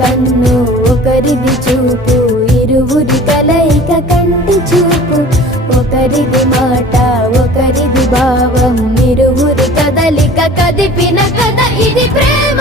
కన్ను ఒకరిది చూపు, ఇరువురి కలయిక కంటి చూపు. ఒకరిది మాట ఒకరిది భావం, ఇరువురి కదలిక కదిపిన కథ ఇది ప్రేమ